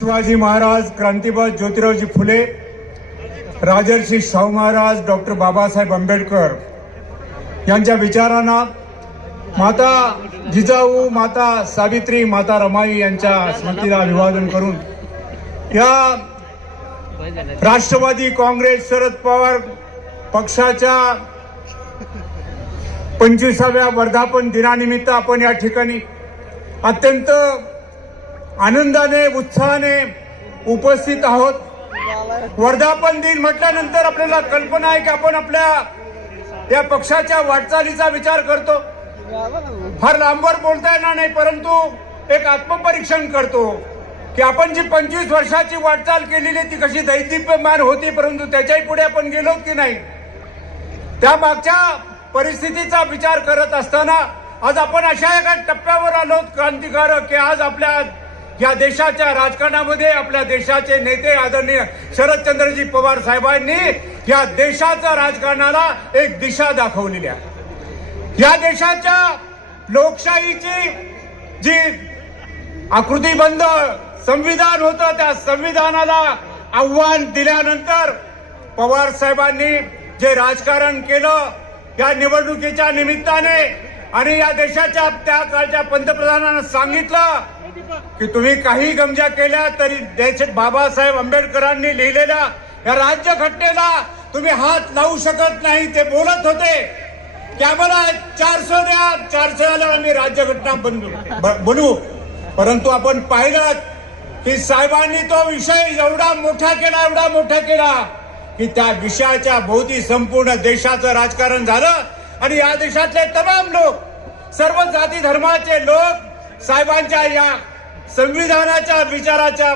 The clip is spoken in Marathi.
शिवाजी महाराज, क्रांतिबीर ज्योतिरावजी फुले, राजर्षी शाहू महाराज, डॉक्टर बाबासाहेब आंबेडकर यांच्या विचारांना माता जिजाऊ, माता सावित्री, माता रमाई यांच्या स्मृतीला अभिवादन करून या राष्ट्रवादी काँग्रेस शरद पवार पक्षाच्या 25व्या वर्धापन दिनानिमित्त आपण या ठिकाणी अत्यंत आनंदाने, उत्साहाने उपस्थित आहोत. वर्धापन दिन म्हटल्यानंतर आपल्याला कल्पना आहे की आपण आपल्या या पक्षाच्या वाटचालीचा विचार करतो. फार लांबवर बोलता येणार नाही, परंतु एक आत्मपरीक्षण करतो की आपण जी 25 वर्षाची वाटचाल केलेली ती कशी दैदिप्यमान होती, परंतु त्याच्याही पुढे आपण गेलो की नाही. त्या मागच्या परिस्थितीचा विचार करत असताना आज आपण अशा एका टप्प्यावर आलो क्रांतिकारक की आज आपल्या या देशाच्या राजकारणामध्ये आपल्या देशाचे नेते आदरणीय शरदचंद्रजी पवार साहेबांनी या देशाच्या राजकारणाला एक दिशा दाखवलेली आहे. या देशाच्या लोकशाहीची जी आकृतीबंध संविधान होतं त्या संविधानाला आव्हान दिल्यानंतर पवार साहेबांनी जे राजकारण केलं या निवडणुकीच्या निमित्ताने आणि या देशाच्या त्या काळच्या पंतप्रधानांना सांगितलं की तुम्ही काही गमजा केल्या तरी देशात बाबासाहेब आंबेडकरांनी लिहिलेल्या या राज्यघटनेला तुम्ही हात लावू शकत नाही. ते बोलत होते की आम्हाला 400 द्या, 400 आल्यावर आम्ही राज्यघटना बनवू. परंतु आपण पाहिलं की साहेबांनी तो विषय एवढा मोठा केला की त्या विषयाच्या भोवती संपूर्ण देशाचं राजकारण झालं आणि या देशातले तमाम लोक, सर्व जाती धर्माचे लोक साहेबांच्या या संविधानाच्या विचाराच्या